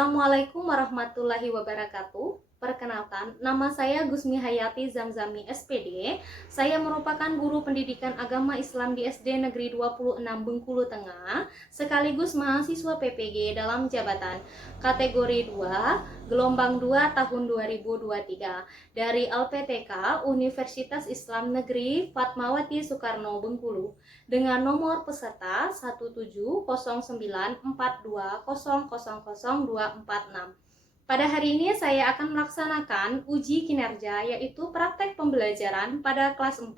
Assalamualaikum warahmatullahi wabarakatuh. Perkenalkan, nama saya Gusmi Hayati Zamzami SPD. Saya merupakan guru pendidikan agama Islam di SD Negeri 26 Bengkulu Tengah, sekaligus mahasiswa PPG dalam jabatan kategori 2, gelombang 2 tahun 2023 dari LPTK Universitas Islam Negeri Fatmawati Soekarno Bengkulu dengan nomor peserta 1709420000246. Pada hari ini saya akan melaksanakan uji kinerja, yaitu praktek pembelajaran pada kelas 4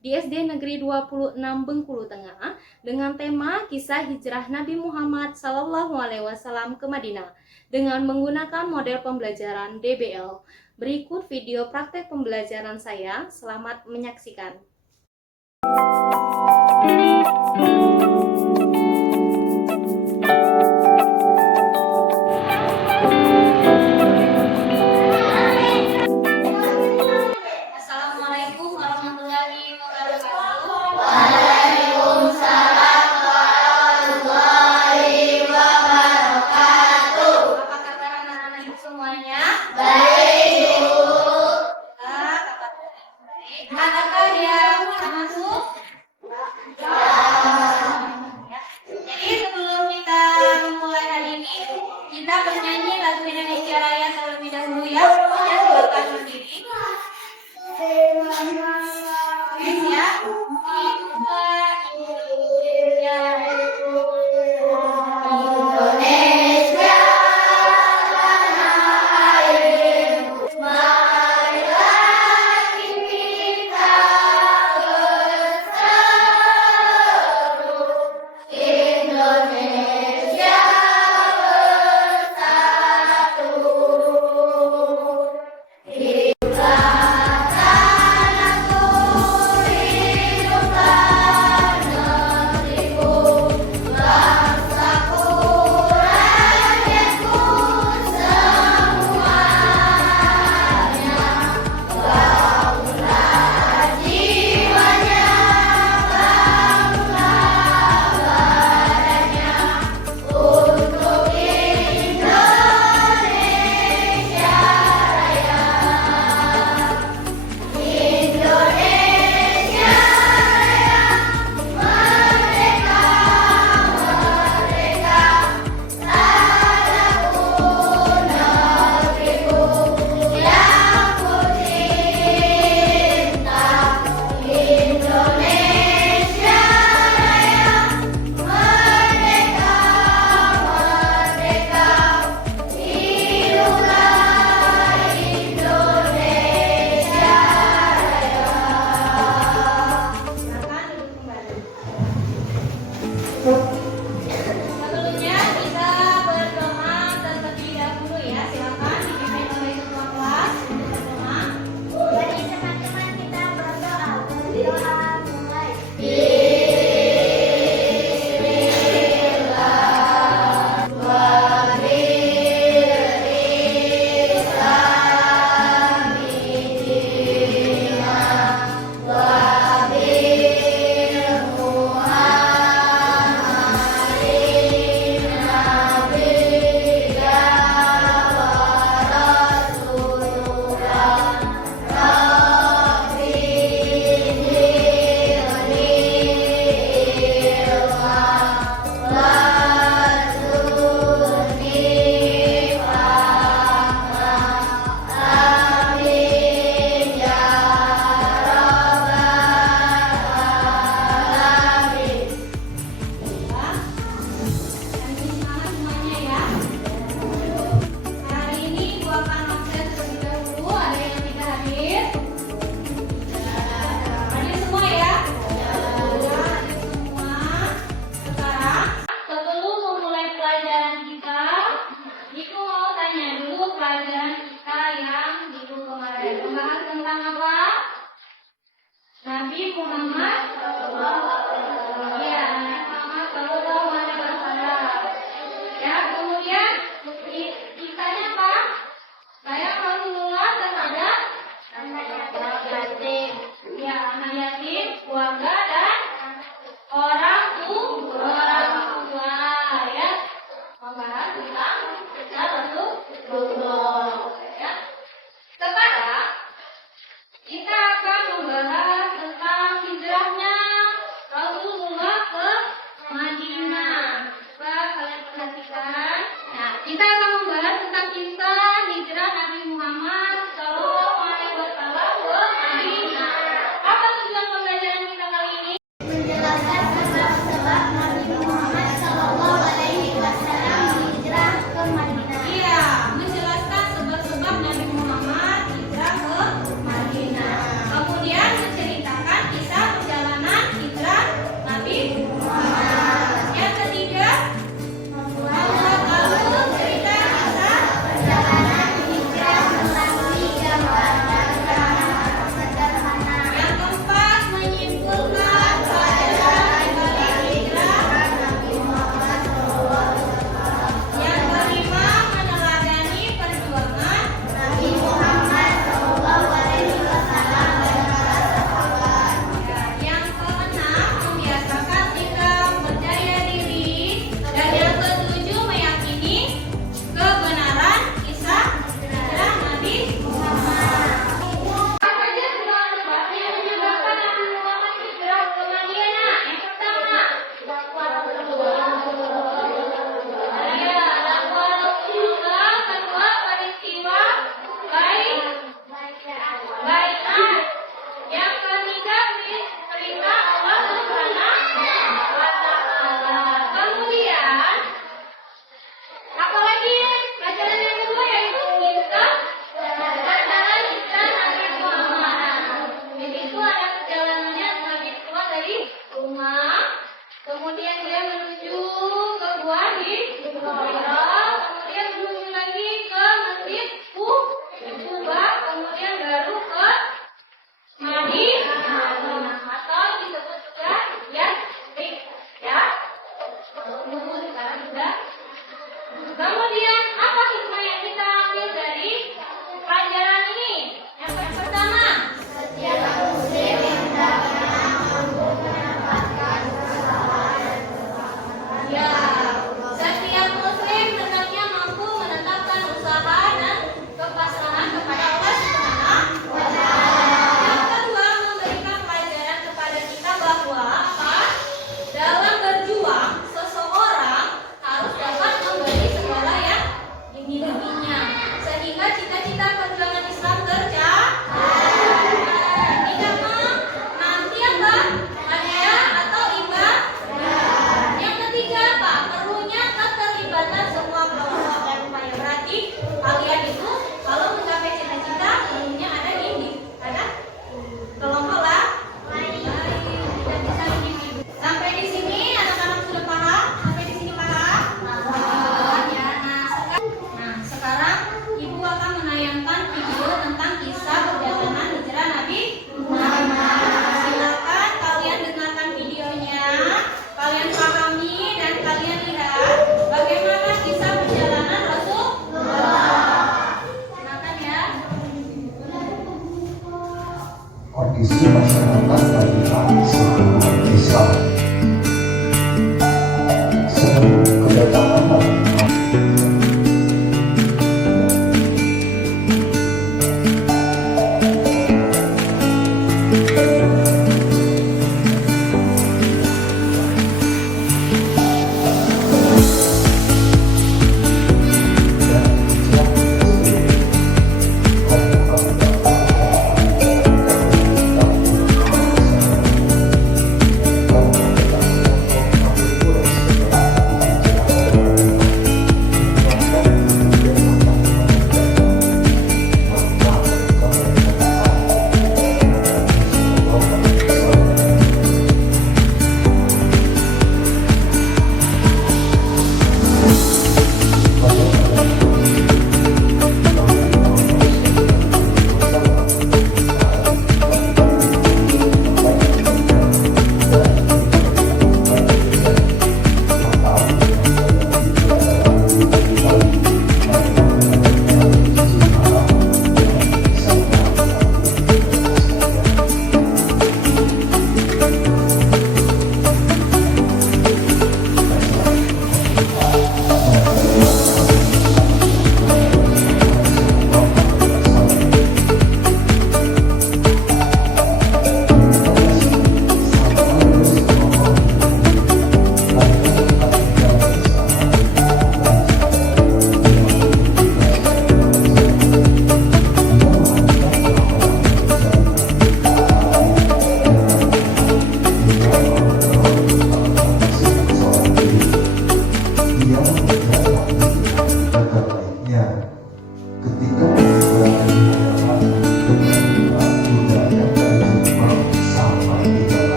di SD Negeri 26 Bengkulu Tengah dengan tema kisah hijrah Nabi Muhammad SAW ke Madinah dengan menggunakan model pembelajaran DBL. Berikut video praktek pembelajaran saya, selamat menyaksikan. Assalamualaikum warahmatullahi wabarakatuh. Waalaikumsalam warahmatullahi wabarakatuh. Apa kabar anak-anak ibu semuanya? Baik, Bu. Adakah yang masuk? Ya. Jadi sebelum kita memulai hari ini, kita bernyanyi lagu Indonesia Raya terlebih dahulu ya. Ya, silakan berdiri. Please ya. Indonesia tanah airku, marilah kita berseru. Indonesia bersatu. Hiduplah tanahku, hiduplah negeriku, bangsaku, rakyatku semuanya. Bangunlah jiwanya, bangunlah badannya untuk Indonesia Raya. Indonesia Raya, merdeka, merdeka, tanahku, negeriku yang ku cinta. Indonesia Raya, merdeka, merdeka, hiduplah Indonesia Raya. Silakan duduk kembali. Sebelumnya kita berdoa terlebih dahulu ya. Silakan dipimpin oleh ketua kelas untuk berdoa. Mari teman-teman kita berdoa. Berdoa mulai. Dan semangat semuanya ya. Hari ini gua akan absen terlebih dahulu. Ada yang tidak hadir? Hadir semua ya? Hadir semua. Sekarang sebelum memulai pelajaran kita, Ibu mau tanya dulu pelajaran kita yang minggu kemarin. Membahas tentang apa? Nabi Muhammad. Ya, Nabi Muhammad Sallallahu Alaihi Wasallam. Ya, kemudian kitanya apa? Saya Rasulullah terhadap ya, anak yatim, keluarga dan orang tua ya. Membahas tentang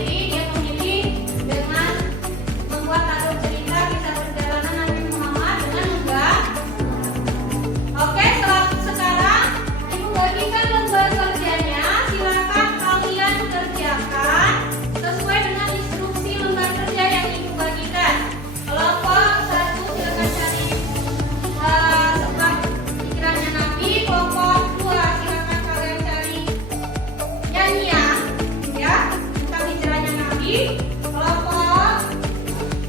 sendiri dia memilih dengan membuat alur cerita kisah perjalanan Nabi Muhammad dengan enggak? Oke, sekarang Ibu bagikan lembar kerjanya. Silakan kalian kerjakan sesuai dengan instruksi lembar kerja yang Ibu bagikan. Kelompok 1 silakan cari sebab pikirannya Nabi. Kelompok 2 silakan kalian cari nyanyian ya tentang hijrahnya Nabi. Kelompok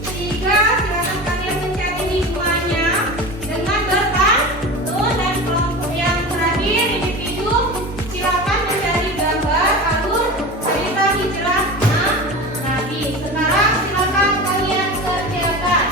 3 silakan kalian mencari hikmahnya dengan berpantun, dan kelompok yang terakhir individu silakan mencari gambar alur cerita hijrah Nabi. Sekarang silakan kalian kerjakan.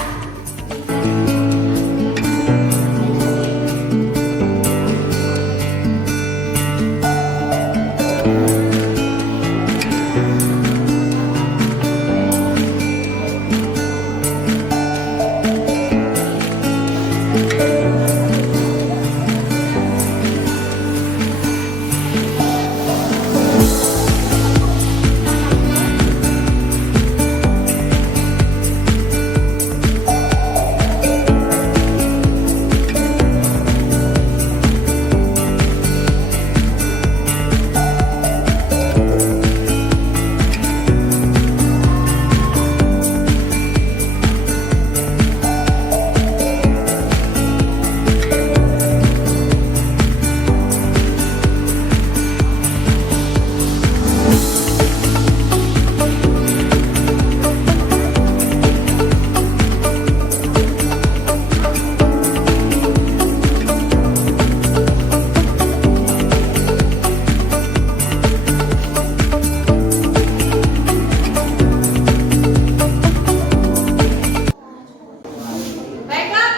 Baiklah,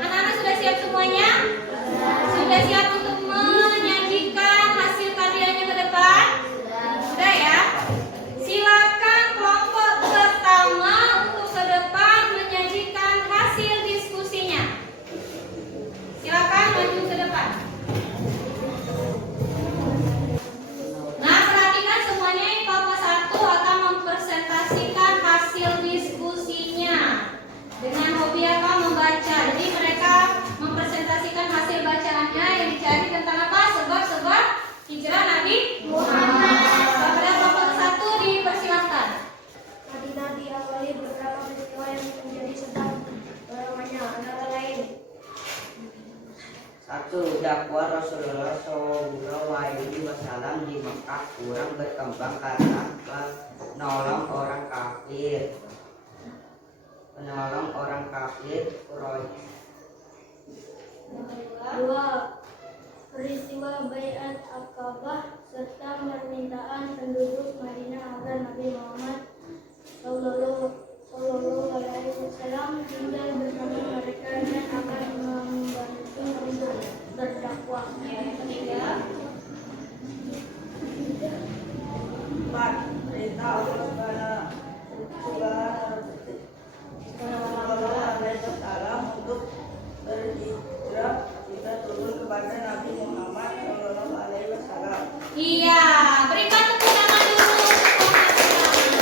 anak-anak sudah siap semuanya? Sudah siap untuk menyajikan hasil karyanya ke depan? Sudah ya? Silakan kelompok pertama untuk ke depan menyajikan hasil diskusinya. Silakan maju ke depan. Nah, perhatikan semuanya, ini kelompok 1 akan mempresentasikan hasil diskusinya. Dengan hobi apa? Membaca. Jadi mereka mempresentasikan hasil bacaannya yang dicari tentang apa? Sebab-sebab hijrah Nabi Muhammad. Kepada kelompok 1 dipersilahkan. Madinah diawali beberapa peristiwa yang menjadi sebab namanya antara lain. 1. Dakwah Rasulullah SAW di Mekah kurang berkembang karena menolong orang kafir. Quraisy. 2. Peristiwa Baiat Aqabah serta permintaan penduduk Madinah agar Nabi Muhammad Sallallahu Alaihi Wasallam tinggal bersama mereka dan akan membantu untuk berdakwah. Yang ketiga, 4. Perintah Allah Subhanahu untuk berhijrah kita turun kepada Nabi Muhammad Sallallahu Alaihi Wasallam. iya, berikan tepuk tangan dulu untuk kelompok pertama.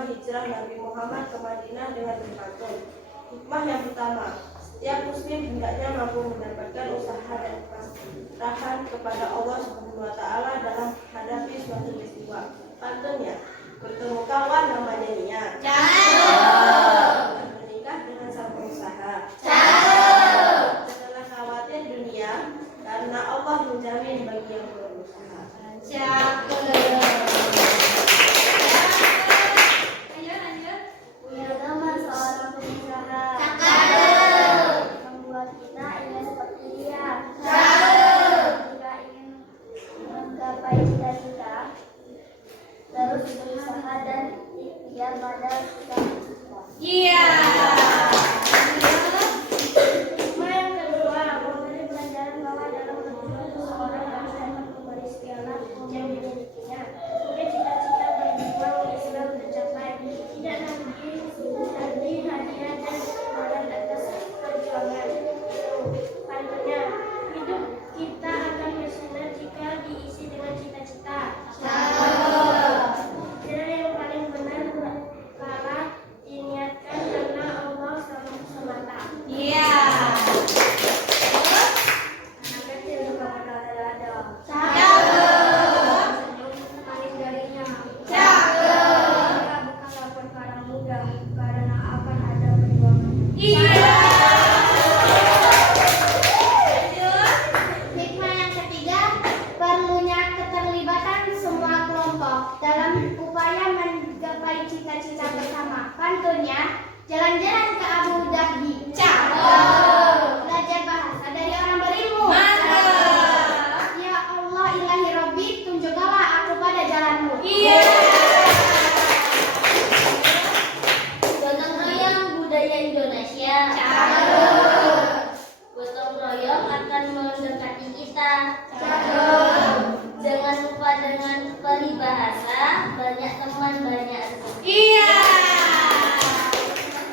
tentang hijrah Nabi Muhammad ke Madinah dengan berpantun. Hikmah yang pertama, setiap muslim hendaknya mampu mendapatkan usaha dan pasrahan kepada Allah Subhanahu wa Ta'ala dalam menghadapi suatu peristiwa. Pantunnya, bertemu kawan namanya Nia. Menikah dengan sang pengusaha. Setelah khawatir dunia, karena Allah menjamin bagi yang berusaha. Punya teman seorang pengusaha. Membuat kita ingin seperti dia. Jika ingin menggapai cita-cita, terus berusaha dan ikhtiar pada cita-cita. Hikmah yang kedua, memberi pelajaran bahwa dalam berjuang seseorang harus dapat memberi segala yang dimilikinya. Jika cita-cita berjuang Islam tercapai, tidak nanti hadiah dan imbalan atas perjuangan itu. Pantunnya, hidup kita akan bersinar jika diisi dengan cita-cita. Jalan yang paling benar kala diniatkan karena Allah semata. Anak kecil suka berlada-lada. Senyum manis darinya. Mereka bukanlah perkara mudah karena akan ada perjuangannya. Hikmah yang ketiga, perlunya keterlibatan semua kelompok dalam upaya menggapai cita-cita bersama. Pantunnya, jalan-jalan ke Abu Dhabi. Belajar bahasa dari orang berilmu. Ya Allah ilahi Rabbi, tunjukkanlah aku pada jalanmu. Gotong royong budaya Indonesia. Gotong royong akan mendekati kita. Jangan lupa dengan peribahasa, banyak teman banyak rezeki.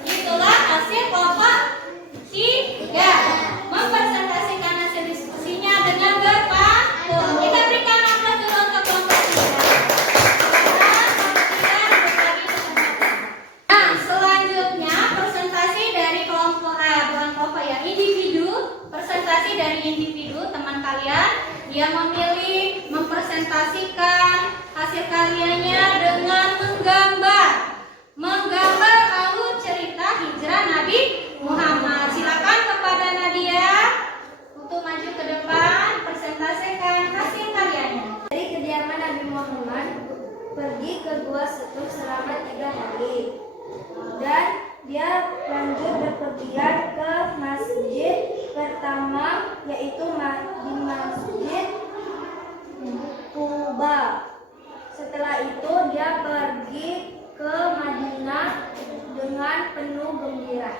Itulah hasil kelompok 3 mempresentasikan hasil diskusinya dengan berpantun. Kita berikan aplaus dulu untuk kelompok 3. Nah, selanjutnya presentasi dari kelompok bukan kelompok ya, individu. Presentasi dari individu teman kalian yang memilih mempresentasikan hasil karyanya dengan menggambar alur cerita hijrah Nabi Muhammad. Silakan kepada Nadia untuk maju ke depan, presentasikan hasil karyanya. Dari kediaman Nabi Muhammad pergi ke Gua Setur selama 3 hari, dan dia lanjut berpergian ke masjid pertama, yaitu di Masjid Kuba. Setelah itu dia pergi ke Madinah dengan penuh gembira.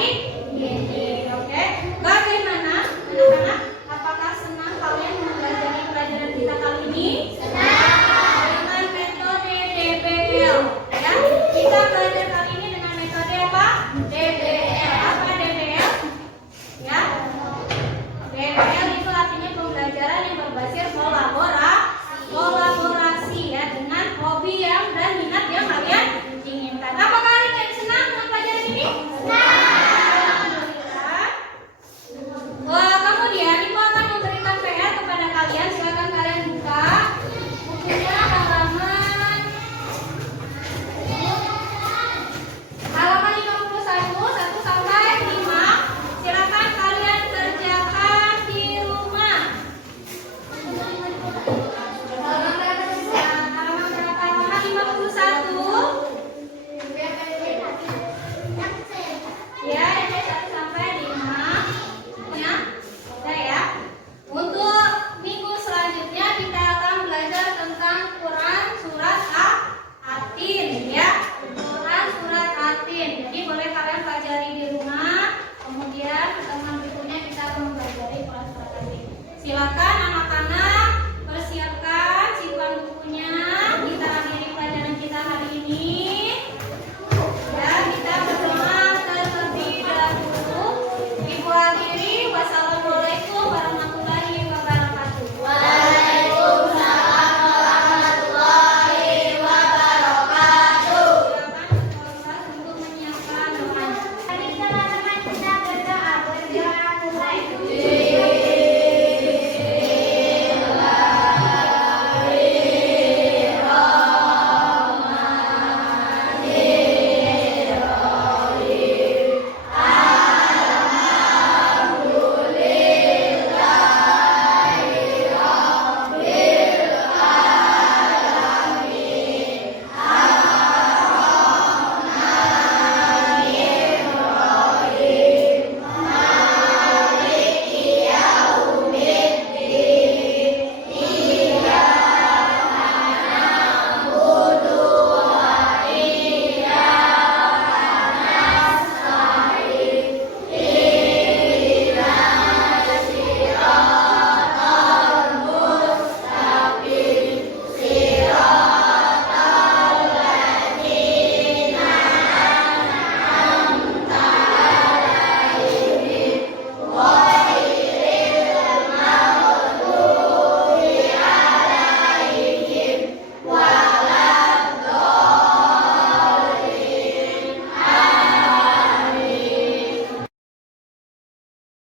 Oke. Bagaimana anak-anak? Apakah senang kalian mempelajari pelajaran kita kali ini? Dengan metode DBL. Ya, kita belajar